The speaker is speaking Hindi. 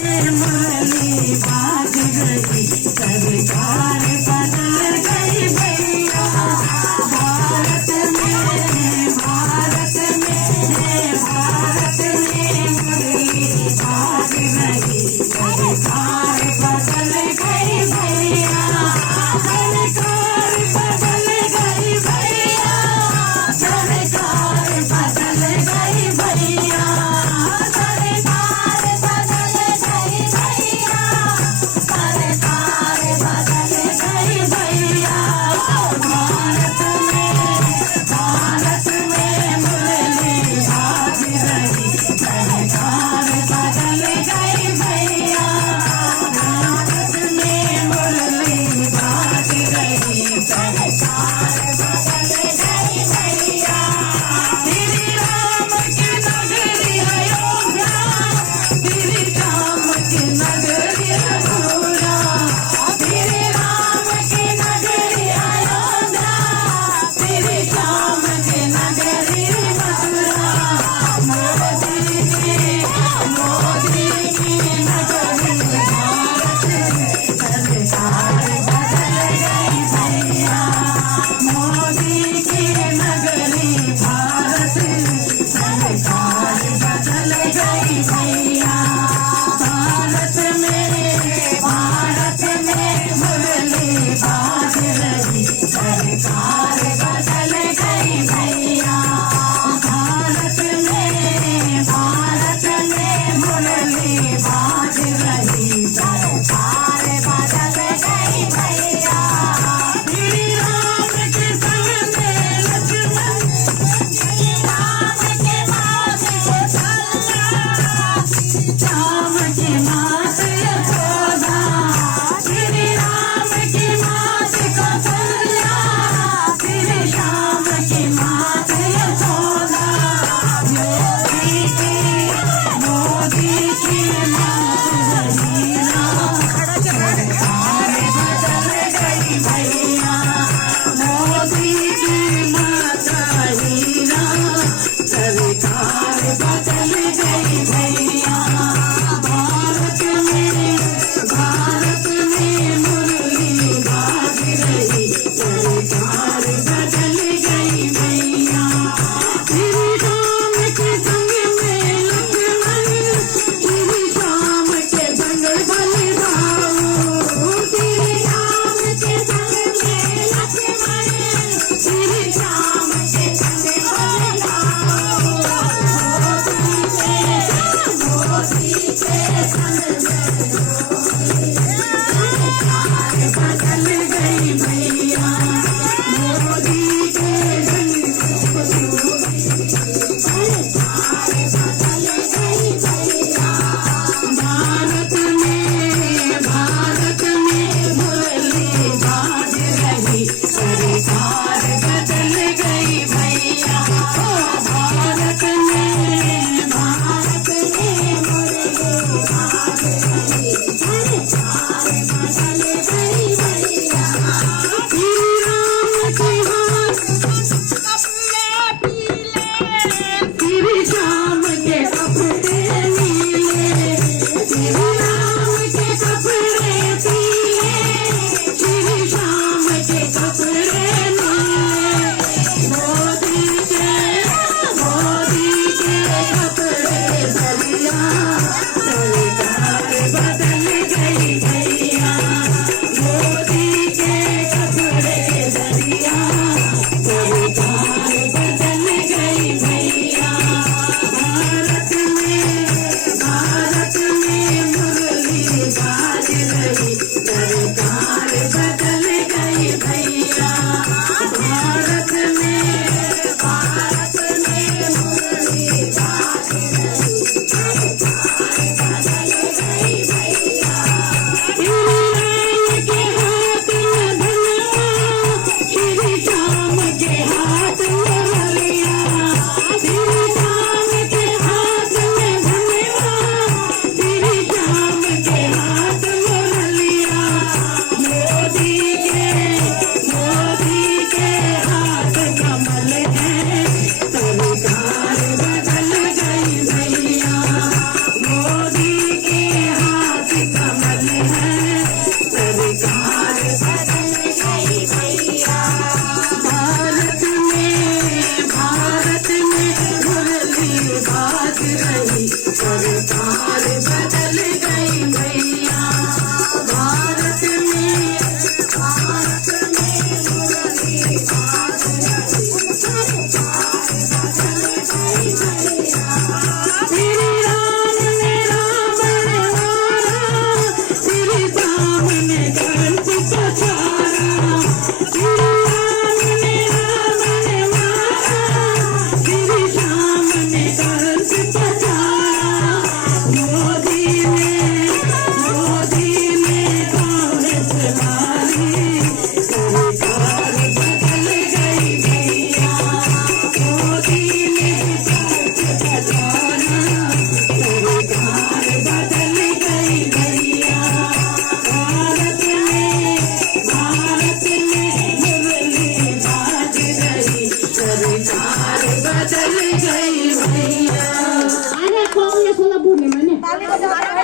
मुरली बाज गई, सरकार बदल गई भैया। भारत में भारत में भारत में मुरली बाज गई, सरकार बदल गई भैया। सरकार बदल गई भैया, सरकार बदल गई भैया, सरकार बदल गई भैया, सरकार बदल गई भैया। भारत में मुरली बाज रही, सरकार बदल गई भैया। भारत में मुरली बाज रही, सरकार बदल गई भैया। श्री राम की नगरी अयोध्या, श्री राम की नगरी मथुरा, श्री राम की नगरी अयोध्या, श्री राम की नगरी मथुरा। मोदी की नगरी भारत, सरकार बदल गई भैया। मोदी की नगरी भारत, सरकार बदल गई भैया। भारत में मुरली बाज रही, सरकार बदल गई भैया। भारत में मुरली बाज रही, सरकार बदल गई भैया। श्री राम के संग में लक्ष्मण, श्री राम के मात कौशल्या, राम की मात यशोदा, श्री राम की मात कौशल्या, श्री राम की मात यशोदा। मोदी की मात रहीना, सरकार बदल गई भैया। मोदी की मात रहीना, सरकार बदल गई भैया। भारत में मुरली बाज रही, सरकार बदल गई भैया। श्री राम के संग में लक्ष्मण, श्री राम के संग बलराम, श्री राम के संग में लक्ष्मण, श्री राम के संग बलराम। मोदी के संग सरकार बदल गई भैया। मोदी के संग सरकार बदल गई भैया। भारत में मुरली बाज रही, सरकार बदल गई भैया। भारत में मुरली बाज रही, सरकार बदल गई भैया। श्री राम की हाथ कपड़े पीले, श्री राम के कपड़े नीले, श्री राम के कपड़े पीले, श्री राम के कपड़े नीले। मोदी के कपड़े बलिया, सरकार बदल आई